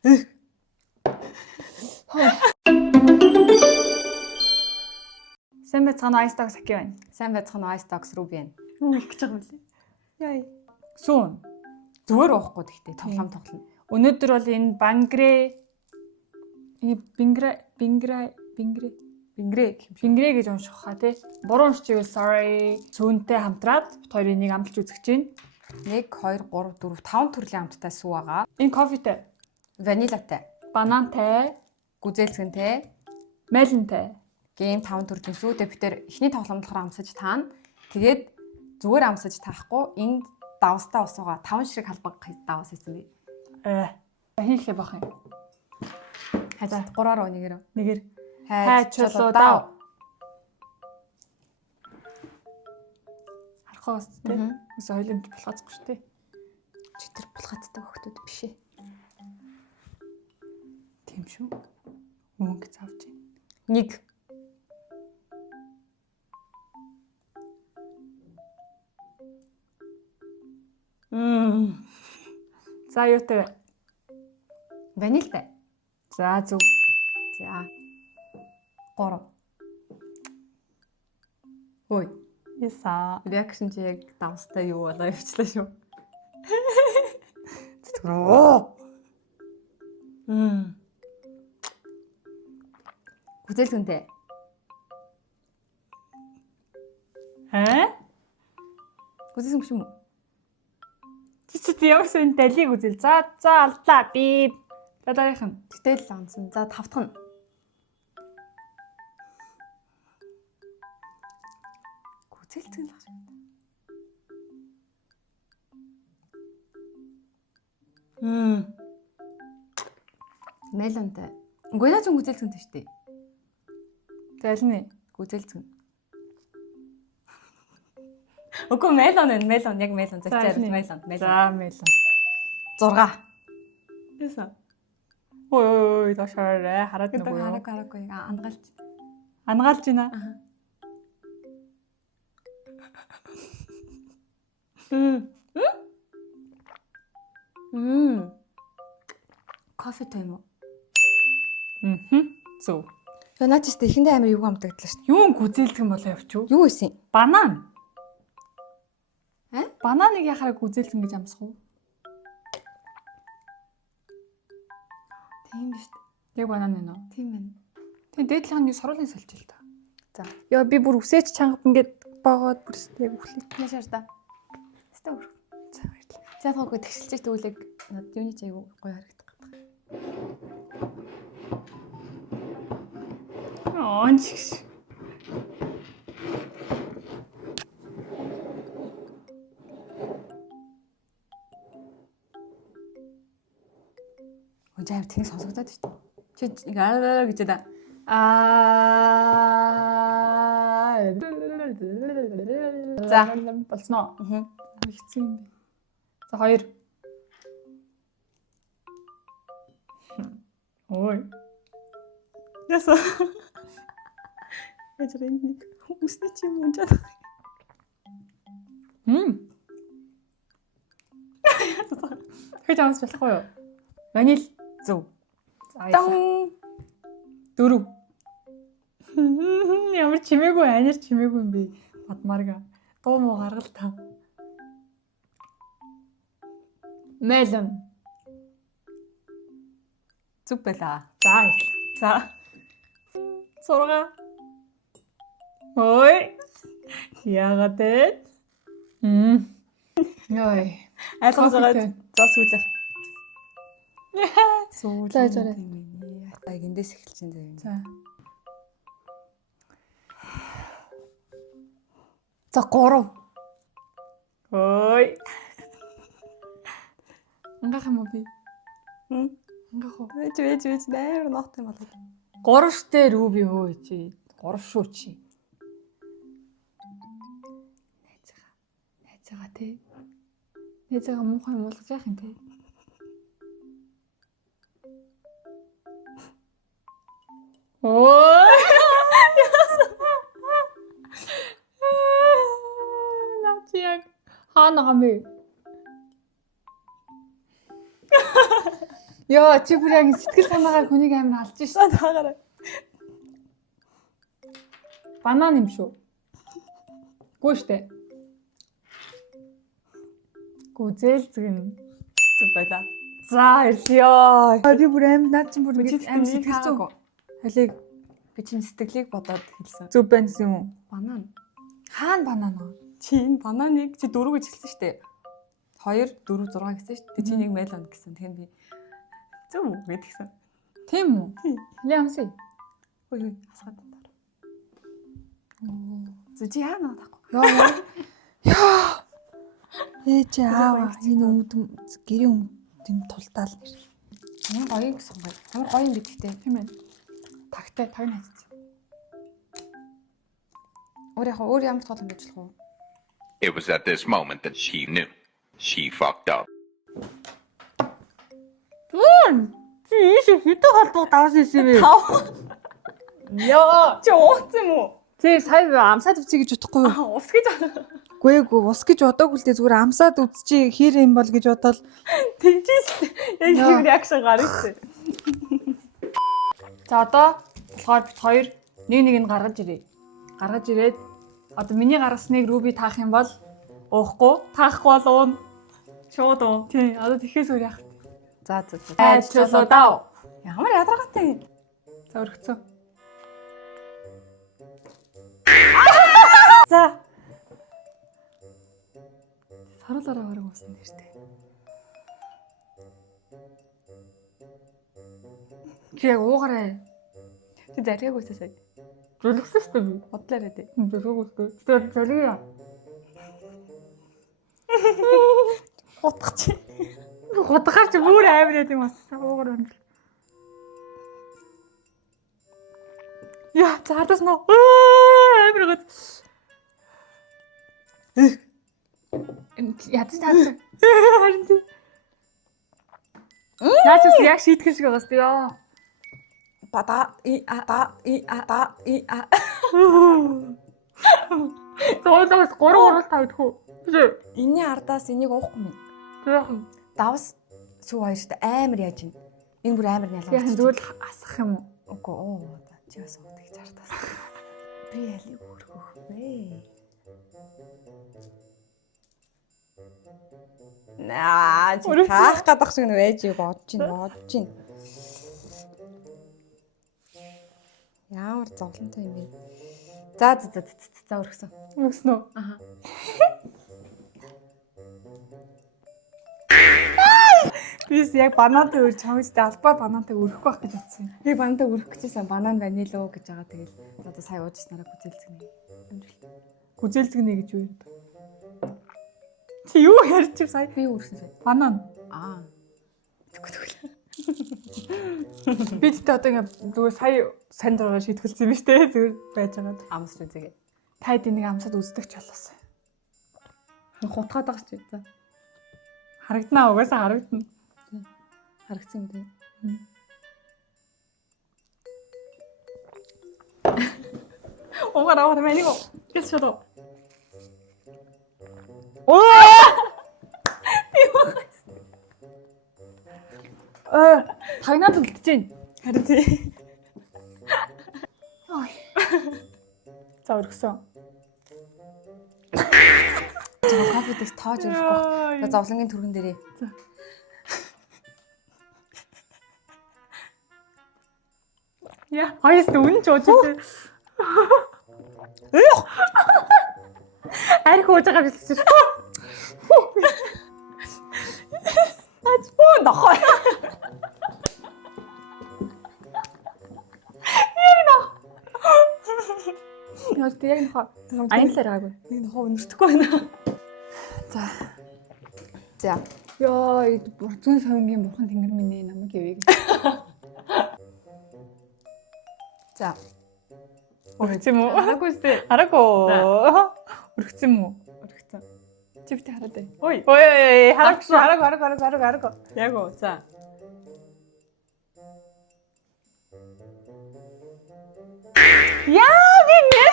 Сайн байцгаана Ice Dogs Aki байна. Сайн байцгаана Ice Dogs Ruby байна. Их гэж байгаа юм лээ. Яа. Сүүн. Зүгээр уухгүй гэхдээ тоглоом. Өнөөдөр бол энэ Бингрэ гэж унших хаа тий. Буруу уншчихвэл sorry. Сүүнтэй хамтраад бит хоёрын нэг амлж үзэж чинь. 1 2 3 4 5 төрлийн амттай сүү байгаа. Энэ кофетэй, Ванилатай, банантай, гүзээлцгэнтэй, мелонтай. гейм 5 төрлийн сүүдээ бид тээр эхний тоглоом болохоор амсаж таана. Тэгээд зүгээр амсаж таахгүй энд давстаа усуугаа 5 ширхэг халбаг давас хийсэн би. Хийхээ бах юм. Хажаа 3-аар нэгээр. Хайчлуу даа. Харахаас тий. Үгүй хоёлын булгаацгүй шүү дээ. Читэр булгаацтай хөхтүүд биш ээ. Тийм шүү. Мөнгө завж байна. 1 За юутай? Ванилтай. За зөв. За 3. Ой, Яса. реакшн чи яг давстай юу болоо явчлаа шүү. Оо. Гүзээлцгэнтэй. Гүзээлцэн биш юм уу? Чичт явсан далийг үзэл. За алдлаа би. За дараах нь. Гэтэл онсон. За 5 дахь нь. Гүзээлцгэн л ах. Мелонтой. Гүнаа ч гүзээлцгэнтэй шүү дээ. За аль нь? Гүзээлцгэн. Үгүй мелон яг мелон За мелон. За мелон. 6. Яса. Ой дошаарэ хараад нөгөө. Хараагүй ангаалч. Ангаалж байна. Кофе тайм уу? Зөв. Наад ч ихэндээ амар юу амтагдлаа шүү дээ. Юу гүзээлдэх юм болоо явчих уу? Юу ийсэн? Банан. Бананыг яхаар гүзээлдэх гэж амсах уу? Тийм шүү дээ. Яг банан нэ нөө. Тийм байна. Тэгээ дээдлэхний соруулын салж ил та. За. Яа би бүр үсээч чангап ингээд багаад бүрс яг өглөө. Яшаар та. Хэвээ өөр. За баярлалаа. За тохоо тэгшилчээ түүлэг над юуны ч аягүй гоё харагдах гэдэг. Онч. Жаав тэнэг сонсогдоод шүү дээ. Чи ингээ гэж да. За болсноо. Хэцүү юм бэ. За 2. Ой. Яса. Яжрын нэг хүмүүсний чи юм унжаад. Хэж амс болохгүй юу? Ванил зөв. За 4. Ямар чимээгүй анир чимээгүй юм бэ? Бадмарга. Дуу муу гаргал та. Мелон. Зүг байла. За. 6. Ой. Яагаад вэ? Йой. Айлгаж за сүүлэх. За. Яг эндээс эхэлж байна. За. За 3. Ой. Ангах юм уу би? Ангах уу? Вэж нээр ногт юм болоо. 3 штэ рүү би хөө чи. 3 шүү чи. Найзгаа тий. Найзгаа муухай юм болгож яах юм тий. Ой. Хаана гам бэ? Яа, чи бүр яг сэтгэл санаагаар хүнийг амар халж шээ. Таагараа. Банан юм шүү. Гүү штэ. Гүзэлзгэн. Зүг байлаа. За ирлээ. Би бүр амар наад чинь бүр Амар сэтгэл зүйн. Халиг Би чинь сэтгэлийг бодоод хэлсэн. зөв байна гэсэн юм уу? Банан. Хаана банан вэ? Чи энэ бананыг чи 4 гэж хэлсэн шүү дээ. 2, 4, 6 гэсэн шүү дээ. Чи нэг мелон гэсэн. Тэгэхээр би зөв үү гэдгсэн. Тийм үү? Хилээ амсаа. Ой хасгаад байна. Зү чи яана таахгүй. Яа. Ээж аава энэ өмдөм гэрийн өмдөм тултаал нэр. Ямар гоё гэсэн гоё. Ямар гоё юм гэдэгтэй. Тийм ээ. Тагтай таг найцсан. Өөр ямар тоглоом бичлэх үү? It was at this moment that she knew. She fucked up. Чи ийш хэдэн холбоо давсан юм бэ? Яа. Чи ууцсан юм уу? Тий сая амсаад үцээ гэж бодохгүй юу? Ус гэж Гүй ус гэж бодоогүй л дээ зүгээр амсаад үтчи хэр юм бол гэж бодоод тэгжээс. Яг юм реакшн гарчихсан. за одоо болохоор бит хоёр нэг нь гаргаж ирээ. Гаргаж ирээд одоо миний гаргасныг Руби таах юм бол уухгүй, таахгүй бол уун. Шууд уу. Тий одоо тэхээс өөр яах вэ? За. Айчлуу даа. Ямар ядаргатай. За өргөцөө. За. Саруулаараа гараг uuсан нэртэй. Чи яг уугараа. Чи залгиаг үсээ. Зөвлөсөн шүү дээ би. Бодлоо дээ. Зөвлөсөн. Тэр зөвлөе. Утгач. Хутгаар чи бүр амар яд юм бас. Уугаар юм. Яа, цаадас нөө. Амар гот. Ядаж таадаг. Харин тий. Наачс яг шийтгэл шиг байгаас тий. Бада и а. Тоолоос 3 урал тавдгүй. Тий. Энийн ардаас энийг уухгүй минь. Тэрхэн. Давс сүү хоёр штэ амар яаж ин. Энэ бүр амар Яг нялгаа. зүгээр асах юм уу? Үгүй оо. Чи бас уудаг гэж ардаас. Би ялиг өргөх вэ? Наа, чи таах гадах шиг нэж бодож ин. Ямар зовлонтой юм бэ? За өргөсөн. Өгсөн үү? Аха. Бис яг банантай өрж хамстай албаа банантай өрөхгүй байх гэж бодсон юм. Би банантай өрөх гэжсэн банан ванило гэж байгаа тэгэл одоо сая уужснараа гүзэлцгэнэ. Гүзэлцгэнэ гэж юу юм? Чи юу ярьж чи сая Би өрсөн сая. банан. Аа. Тэгвэл. Би тэгтээ одоо ингээ зүгээр сая сайн дураар шийтгэлсэн юм шүү дээ. Зүгээр байж байгаа. Амс үзээгээ. Тайд энийг амсаад үздэг ч болоос. Хутгаад байгаа ч за. Харагданаа угаасаа харагдана. Харагдсан юм дээ. Уугаар мэнийг гэж шодоо. Тагнаад үлдэж байна. Харин тий. За өргөсөн. Кофедээс тоож өрөхгүй. За зовлонгийн түргэн дээрээ. Яа, хоёс үнэн ч ууж дээ. Арих ууж байгаа билсэн. Оо нохоо. Яа, тэг яг нохоо. Аянлаар гаагүй. Нэг нохоо өнөртөхгүй байна. За. Яа, зүүн савингийн бурхан тэнгэр минь намайг ивэ гэж. За. Өргөцсөн юм уу? Хараагүй сте. Хараагүй. Өргөцсөн юм уу? Өргөцсөн. Чи битээ хараад бай. Ой, хараагүй. Яг уу. За. Яа, би нэр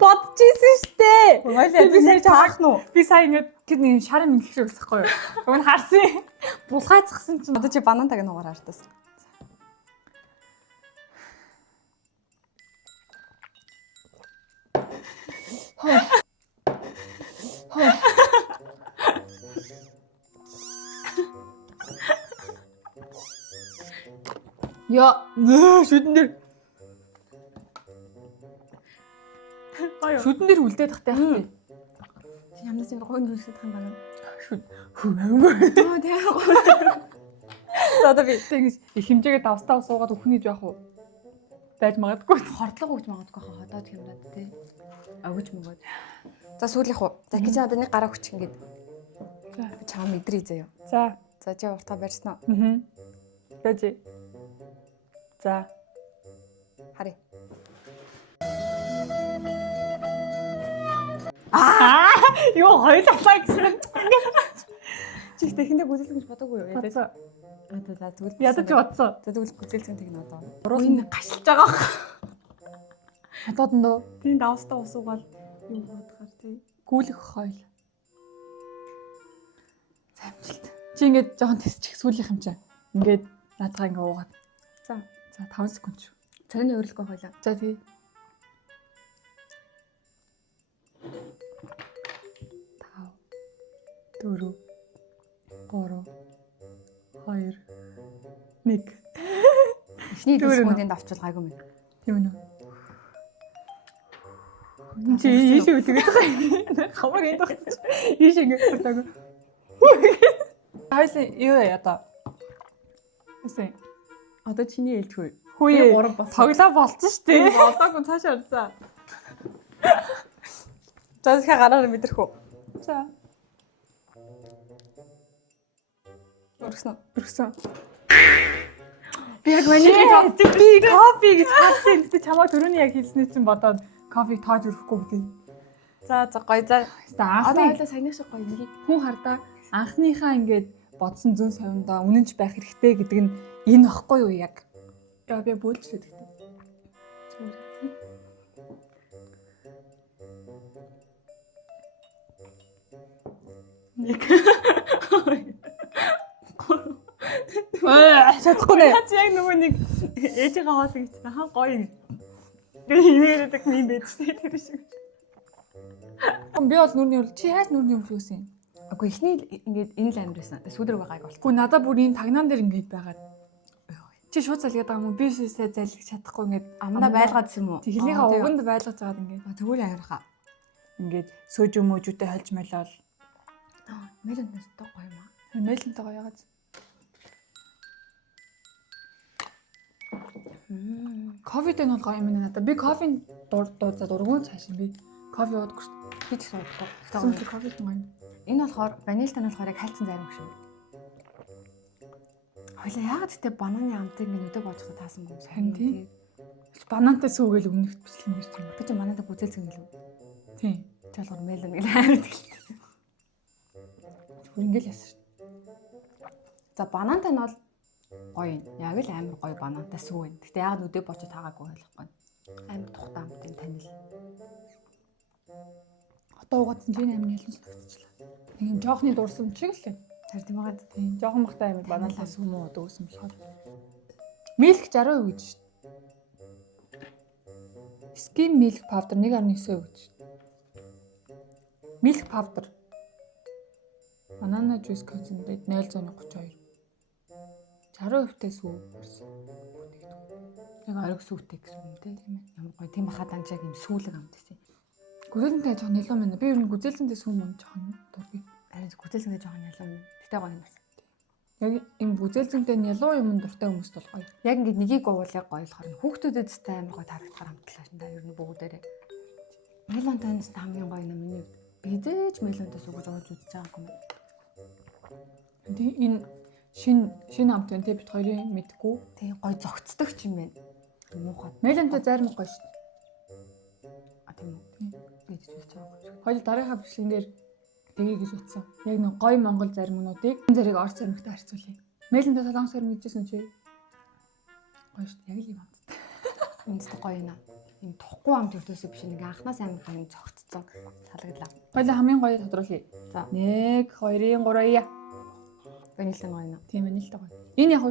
бодчихсон штэ. Хойлоо би сая таах нь уу? Би сая ингэ Тэр нэг шарын мэдлэг өсөхгүй юу? Уг нь харсан. Булгайцсан чинь Одоо чи банантаг нугаар хартаас. яа шүдэн дээр шүдэн дээр үлдээд тахтай хэ. Чи ямнаас юм гойн хөлсөд хам байна. Оо тийм. За одоо би тэгж их хэмжээгээ давстаа суугаад өхнөж яах вэ? Байж магадгүй. Хордлого өгч магадгүй хаа одоо тийм надад тий. Өгч мөгөөд. За сүүлийнх уу. За гэж одоо нэг гараа хүч ингээд. За би чам мэдрий заяа. за За чи уртаа барьсан уу? мм. Гэж. За Харъя. юу хоёлаа гэсэн. Чи ихтэй хэндээ гүзэлсэн гэж бодоогүй юу? Бодсон. Одоо за тэгвэл Ядаж бодсон. За тэгвэл гүзэлсэн тэгнэ одоо. Энэ гашилж байгаа. Одоодондоо тийм давстаа усуугаад юм бодохоор тий. Гүйлэх хойл. Замжилт. Чи ингээд жоохон тисчих сүүлийнх юм чаа. Ингээд наадгаа ингээ уугаад. За 5 секунд шүү. царины өөрлөгөө хойлоо. За тий. Тав. 4 3 2 1. Эхний 4 Дөрөв. секундын давчилгаагүй мэн. Тийм үү? Чи ийшээ үлдээд байгаа. Хамаг энд багтаж. Ийшээ ингэ утаагүй. Хайсан юу яа одоо? Хэсэ. Одоо чиний ээлжгүй. Хөөе. 3 болсон. Тоглоо болцсон шүү дээ. Одоогүй цаашаа урьцаа. За дахиад гараар мэдрэх үү? За. Өргсөн. Би яг миний кофе гэж харсан. Гэтэ чамаа түрүүний яг хэлснээр чинь бодоод кофег тоож өрөхгүй гэдэг. За гоё за. За Одоо анхны хойлоо саяны шиг гоё нэг. хүн хардаа анхныхаа ингээд бодсон зүүн совиндаа үнэнч байх хэрэгтэй гэдэг нь энэ багхгүй юу яг. Яа би бөөлжлээ гэдэг. Нэг. Чадахгүй нэ. Яг нөгөө нэг ээжийнхээ хоол гэж хаа гоё. Би инээдэг юм байдсан тэр шиг. Би бол нүрний үл чи хайс нүрний үл юусэн? Үгүй эхний ингээд энэ л амирсан. Сүүдрэг байгааг болчих. Гэхдээ надад бүр энэ тагнаан дээр ингээд байгаад. Чи шууд залгаад байгаа юм уу? Би шийсээ залгих чадахгүй ингээд Амнаа байлгаадсэн юм уу? тэглийнхаа уганд байлгаж байгаад ингээд. Тэгвэл амирхаа. Ингээд сөөж өмөөжүүтэй хольж молол. Мэлэнээс тоо гоё юм аа. Мэлэнтэй гоё яагаад. Кофетэй нь бол гоё юм надад. Би кофений дургуун цааш би кофе уудаггүй шүү дээ. Би ч гэсэн уудахгүй. Тэгвэл кофе нь гоё. Энэ болохоор ванильтай нь болохоор яг хайлтсан зарим шүү. Хойлоо яагаад гэдэг бананы амтыг ингээд өдөө боожход таасан юм Харин тийм. Банантай сүүгээл өмнөхд бичлэн дэр чинь. би ч манайда гүзэлсэн гэлөө. Тийм. Чалгар мэлэн гэл хайрд гэлээ. Зүгээр ингээл яасан шүү. За банантай нь бол гоё юм. Яг л амар гоё банантай сүү байна. Гэтэ яагаад өдөө боожоо таагаагүй ойлгохгүй. Амар тухтай амтын танил. Одоо угаадсан чинь амар ялан санагдчихлаа. Нэг юм жоохны дурсан шиг л юм. Тэр тийм байгаа. Тийм. Жохон бахтай амар банантай сүү муу дөөсөн болохоор. Milk 60% гэж шүү. Skim milk powder 1.9% гэж шүү. Milk powder. Banana juice concentrate 0.32. 60%-тэй сүү барьсан. Яг ориг сүүтэй гэсэн юм тийм ээ. Ямар гоё тийм бахад анжааг юм сүүлэг амт гэсэн. Гүзэлэнтэй жоохон нэлоо мэнэ. Би ер нь гүзэлэнтэй сүү мөн жоохон дургүй. Арай гүзэлсэндээ жоохон ялаа юм. Гэтэ гоё юм байна. Яг юм гүзэлэнтэй нялуу юм дуртай хүмүүст бол гоё. Яг ингээд нэгийг гоовуулаа гоёлохоор хүүхдүүдэд тест амар гоё тарагдахаар амтлаа шин да ер нь бүгдээрээ. Мелонтонс хамгийн гоё юм миний. Бизэж мелонтос угаж оож үзэж байгаа юм. Тэгээ энэ шин амт байна те бит хоёрын мэдгүй. Тэгээ гоё зөгцдөг ч юм байна. Муухай. Мелонтой зарим гоё шүү. А тийм үү. Бизэж үзэж байгаа. Хоёул дараагийн бичлэгнээр тэгээ гэж утсан. Яг нэг гоё монгол заримнуудыг энэ зэрэг орц заримтай харьцуулъя. Мелонтой солонгос зарим гэжсэн чи гоё шүү. Яг л юм амт. Үнэхээр гоё юм аа. юм тухгүй ам төртөөсөө биш нэг анхнаас амар гоё цогцсон салагдлаа. Хоёлаа хамгийн гоё тодруулъя. За. 1 2 3. Ваниль гоё нэ. Тийм ванильтай гоё. Энэ яг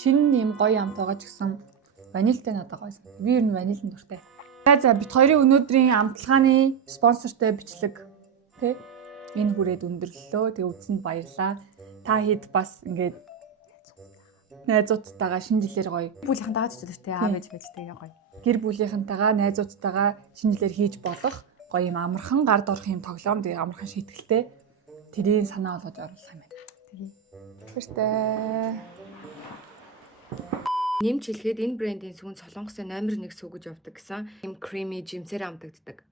шин юм гоё амт байгаа ч гэсэн ванильтай надад гоё. Би ер нь ваниль дуртай. За бит хоёрын өнөөдрийн амтлагааны спонсортой бичлэг тий энэ хүрээд өндөрлөлөө. Тэгээ үзсэнд баярлалаа. Та хэд бас ингээд найзуудтайгаа шинэ жилээр гоё Бүлийнхэн дааж үзлээ аав ээж мэжтэйгээ гоё. гэр бүлийнхэнтэйгаа найзуудтайгаа шинэ жилээр хийж болох гоё юм амархан гард орох юм тоглоом тэгээ амархан шийтгэлтэй тэрийн санаа болгож оруулах юм байна. Тэгээ. Баяртай. Нэмж хэлэхэд энэ брендийн сүүн Солонгосын номер 1 сүү гэж явдаг гэсэн юм creamy жимсээр амтагддаг.